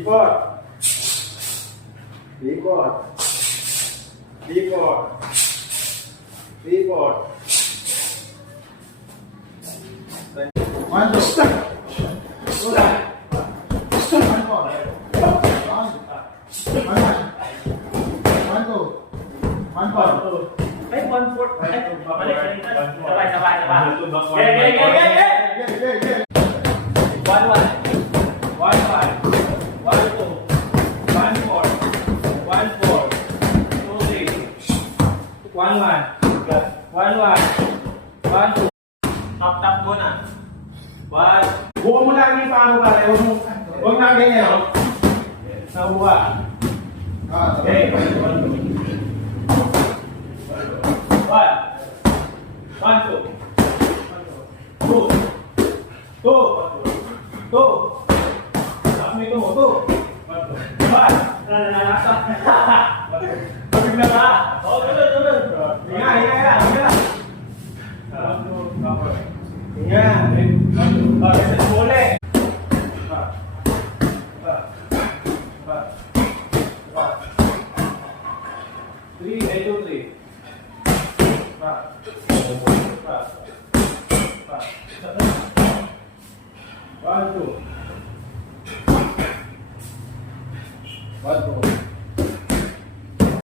Ikot. Ikot. Ikot. Ikot. One, two. Stop. Stop. Stop. One more. One, two. One more. Ay, 1/4. Ay, mali. Sabay. Yeah. 1-1. 1-5. 1-2. 1-4. 1-4. 2-3. 1-1. 1-1. 1-2. Tap muna. 1. Buka mo lang yung paa mo pare. Huwag na ganyan. Nabuha. Okay. 2. Tapos may tumuto. 1. Nananasa. Pagod na ba? Oo, tuloy. Hinga. Kasi muli. 3, 2, 3.